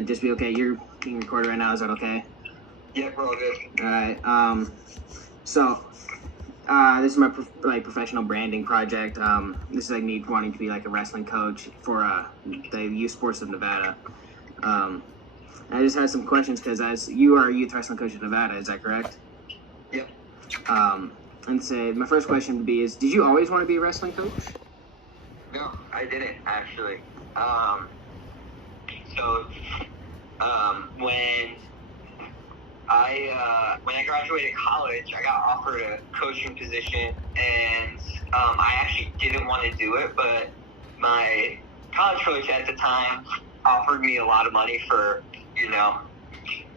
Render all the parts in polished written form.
gonna just be okay. You're being recorded right now. Is that okay? Yeah, we're all good. All right. So this is my professional branding project. This is like me wanting to be like a wrestling coach for the youth sports of Nevada. I just had some questions because as you are a youth wrestling coach in Nevada, is that correct? Yep. And say my first question would be: did you always want to be a wrestling coach? No, I didn't actually. When I graduated college, I got offered a coaching position, and I actually didn't want to do it, but my college coach at the time offered me a lot of money for,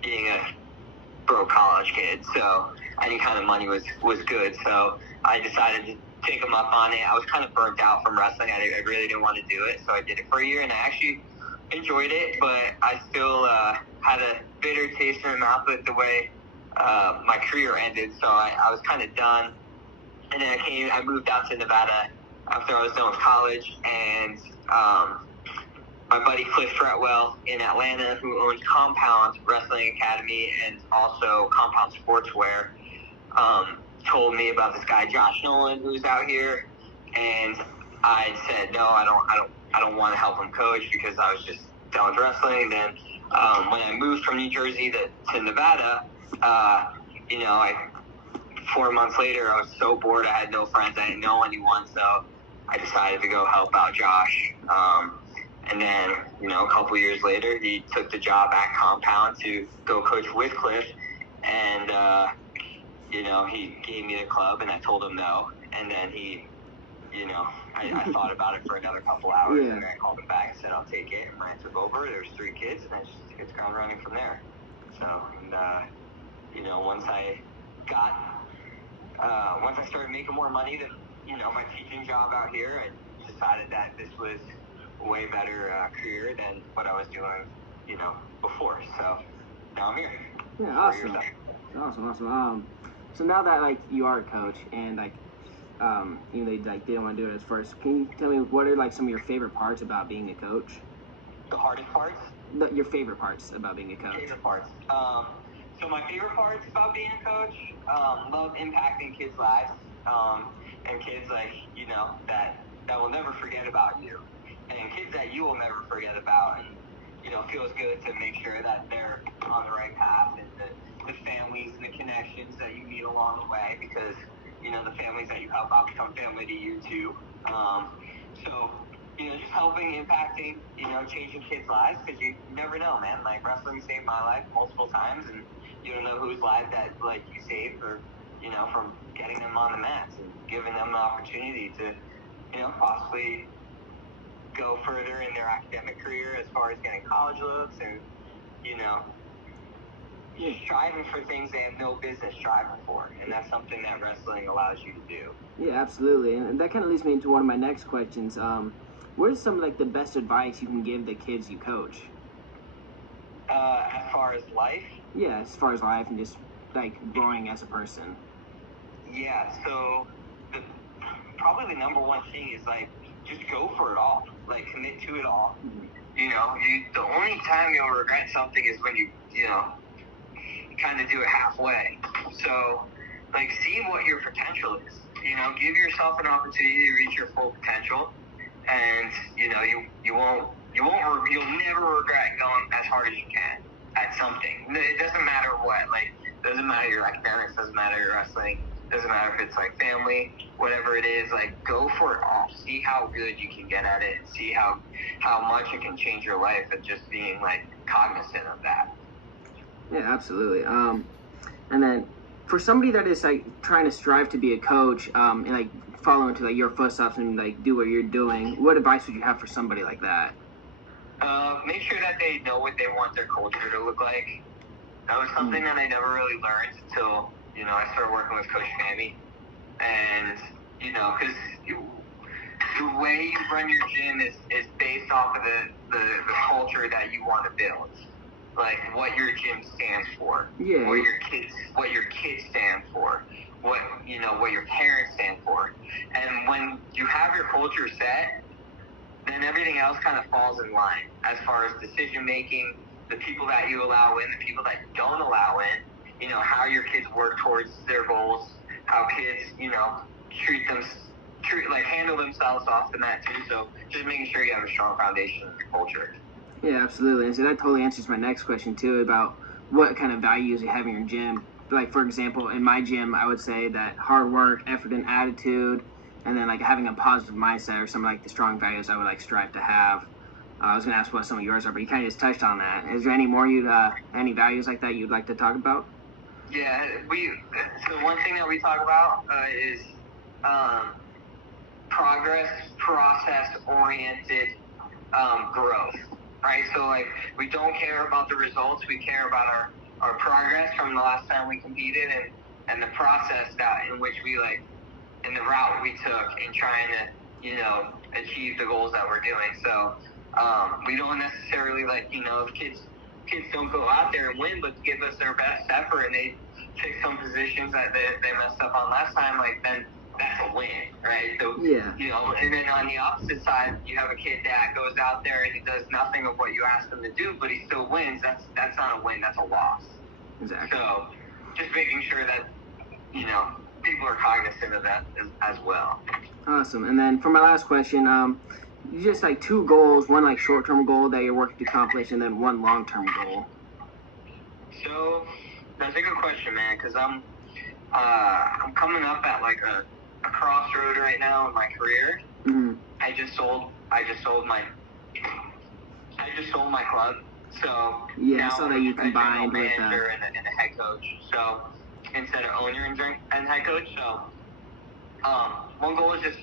being a broke college kid. So any kind of money was good. So I decided to take him up on it. I was kind of burnt out from wrestling. I really didn't want to do it, so I did it for a year, and I actually enjoyed it, but I still had a bitter taste in my mouth with the way my career ended. So I was kind of done, and then I moved out to Nevada after I was done with college, and my buddy Cliff Fretwell in Atlanta, who owns Compound Wrestling Academy and also Compound Sportswear, told me about this guy Josh Nolan who's out here, and I said no, I don't want to help him coach because I was just done with wrestling. And then when I moved from New Jersey to Nevada, 4 months later, I was so bored. I had no friends. I didn't know anyone, so I decided to go help out Josh. And then, a couple years later, he took the job at Compound to go coach with Cliff. And, he gave me the club, and I told him no. And then I thought about it for another couple hours, and then I called him back and said, I'll take it. And when I took over, there's 3 kids, and I just hit the ground running from there. So, once I started making more money than, my teaching job out here, I decided that this was a way better career than what I was doing, before. So now I'm here. Yeah, awesome. Awesome. So now that you are a coach and you didn't want to do it at first, can you tell me what are some of your favorite parts about being a coach? The hardest parts? Your favorite parts about being a coach. Favorite parts. So my favorite parts about being a coach, love impacting kids' lives, and kids that will never forget about you, and kids that you will never forget about, and it feels good to make sure that they're on the right path, and the families and the connections that you meet along the way, because the families that you help out become family to you too. So just helping, impacting, changing kids' lives, because you never know, man. Wrestling saved my life multiple times, and you don't know whose life that you saved, or from getting them on the mats and giving them the opportunity to possibly go further in their academic career as far as getting college looks, and striving for things they have no business striving for, and that's something that wrestling allows you to do. Yeah, absolutely, and that kind of leads me into one of my next questions. What is some the best advice you can give the kids you coach? As far as life? Yeah, as far as life and just growing as a person. Yeah, so probably the number one thing is just go for it all. Commit to it all. Mm-hmm. The only time you'll regret something is when you kind of do it halfway. So see what your potential is. Give yourself an opportunity to reach your full potential, and you'll never regret going as hard as you can at something. It doesn't matter what. Doesn't matter your academics, doesn't matter your wrestling, doesn't matter if it's family, whatever it is. Go for it all. See how good you can get at it, and see how much it can change your life, and just being cognizant of that. Yeah, absolutely. And then for somebody that is trying to strive to be a coach, and follow into your footsteps and do what you're doing, what advice would you have for somebody like that? Make sure that they know what they want their culture to look like. That was something that I never really learned until I started working with Coach Fammy, and because the way you run your gym is based off of the culture that you want to build. What your gym stands for, what your kids stand for, what your parents stand for. And when you have your culture set, then everything else kind of falls in line as far as decision making, the people that you allow in, the people that you don't allow in, you know, how your kids work towards their goals, how kids, you know, handle themselves off the mat too. So just making sure you have a strong foundation in your culture. Yeah, absolutely. And so that totally answers my next question too about what kind of values you have in your gym. Like, for example, in my gym, I would say that hard work, effort, and attitude, and then like having a positive mindset are some like the strong values I would like strive to have. I was gonna ask what some of yours are, but you kind of just touched on that. Is there any more any values like that you'd like to talk about? Yeah, so one thing that we talk about is process-oriented growth, right? So like we don't care about the results, we care about our progress from the last time we competed and the process in which we in the route we took in trying to, you know, achieve the goals that we're doing. So we don't necessarily if kids don't go out there and win, but give us their best effort and they take some positions that they messed up on last time, then that's a win, right? So, yeah. You know, and then on the opposite side, you have a kid that goes out there and he does nothing of what you ask him to do, but he still wins. That's not a win, that's a loss. Exactly. So just making sure that, you know, people are cognizant of that as well. Awesome. And then for my last question, just like two goals, one like short-term goal that you're working to accomplish, and then one long-term goal. So that's a good question, man, because I'm coming up at like a crossroad right now in my career. Mm-hmm. I just sold my club. So yeah, now so that you combined with with manager and a head coach. So instead of owner and head coach. So one goal is just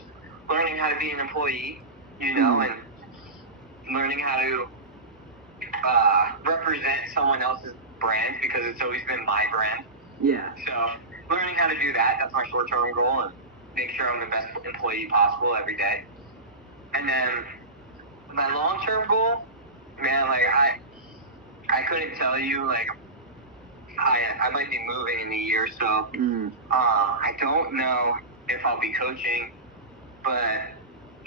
learning how to be an employee, you know, mm-hmm. and learning how to represent someone else's brand because it's always been my brand. Yeah. So learning how to do that's my short-term goal, and make sure I'm the best employee possible every day. And then my long-term goal, man, I couldn't tell you, I might be moving in a year, so I don't know if I'll be coaching, but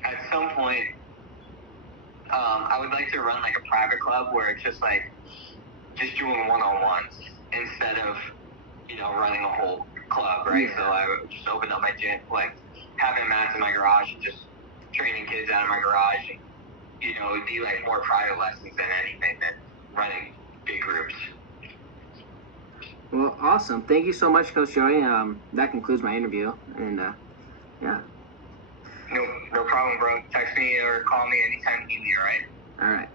at some point, I would like to run like a private club where it's just doing one-on-ones instead of, you know, running a whole club, right? Yeah. So I would just open up my gym, having mats in my garage and just training kids out of my garage, and, you know, it'd be more private lessons than anything than running big groups. Well, awesome. Thank you so much, Coach Joey. That concludes my interview, and yeah. No problem, bro. Text me or call me anytime you need me, all right? All right.